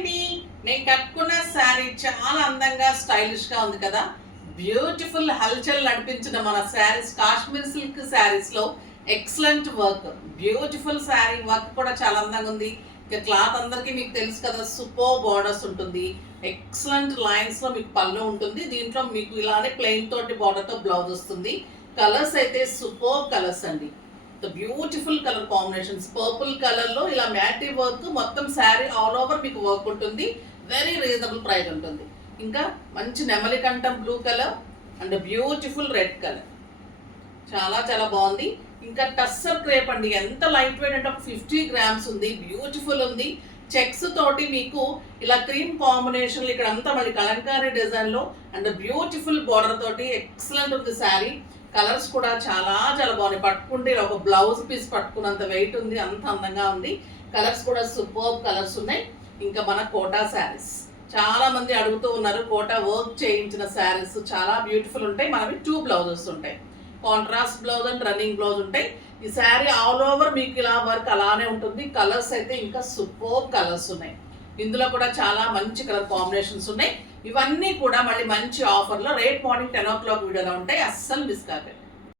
అండి, నేను కట్టుకున్న శారీ చాలా అందంగా స్టైలిష్గా ఉంది కదా. బ్యూటిఫుల్ హల్చల్ నడిపించిన మన శారీస్ కాశ్మీర్ సిల్క్ శారీస్లో excellent work, beautiful sari work కూడా చాలా అందంగా ఉంది. ఇక క్లాత్ అందరికీ మీకు తెలుసు కదా, సూపర్ బార్డర్స్ ఉంటుంది, ఎక్సలెంట్ లైన్స్లో మీకు పళ్ళు ఉంటుంది. దీంట్లో మీకు ఇలానే ప్లెయిన్ తోటి బార్డర్తో బ్లౌజ్ వస్తుంది. కలర్స్ అయితే సూపర్ కలర్స్ అండి, beautiful colour combinations. Purple colour లో ఇలా మ్యాటీ వర్క్, మొత్తం శారీ ఆల్ ఓవర్ మీకు వర్క్ ఉంటుంది. వెరీ రీజనబుల్ ప్రైస్ ఉంటుంది. ఇంకా మంచి నెమలి కంఠం blue colour and beautiful red colour, చాలా చాలా బాగుంది. ఇంకా టస్సర్ క్రేప్ అండి, ఎంత లైట్ వెయిట్ అంటే 50 గ్రామ్స్ ఉంది, బ్యూటిఫుల్ ఉంది. చెక్స్ తోటి మీకు ఇలా క్రీమ్ కాంబినేషన్, ఇక్కడ అంతా మళ్ళీ కలంకారీ డిజైన్ లో అండ్ బ్యూటిఫుల్ బార్డర్ తోటి ఎక్సలెంట్ ఉంది శారీ. కలర్స్ కూడా చాలా చాలా బాగున్నాయి. పట్టుకుంటే ఒక బ్లౌజ్ పీస్ పట్టుకున్నంత వెయిట్ ఉంది, అంత అందంగా ఉంది. కలర్స్ కూడా సూపర్ కలర్స్ ఉన్నాయి. ఇంకా మన కోటా శారీస్ చాలా మంది అడుగుతూ ఉన్నారు, కోటా వర్క్ చేయించిన శారీస్ చాలా బ్యూటిఫుల్ ఉంటాయి. మనవి 2 బ్లౌజెస్ ఉంటాయి, contrast blouse and running blouse ఉంటాయి. ఈ శారీ ఆల్ ఓవర్ మీకు ఇలా వర్క్ అలానే ఉంటుంది. కలర్స్ అయితే ఇంకా సూపర్ కలర్స్ ఉన్నాయి. ఇందులో కూడా చాలా మంచి కలర్ కాంబినేషన్స్ ఉన్నాయి. ఇవన్నీ కూడా మళ్ళీ మంచి ఆఫర్లో రేట్ మార్నింగ్ 10 o'clock వీడియోలో ఉంటాయి, అస్సలు మిస్ కాకండి.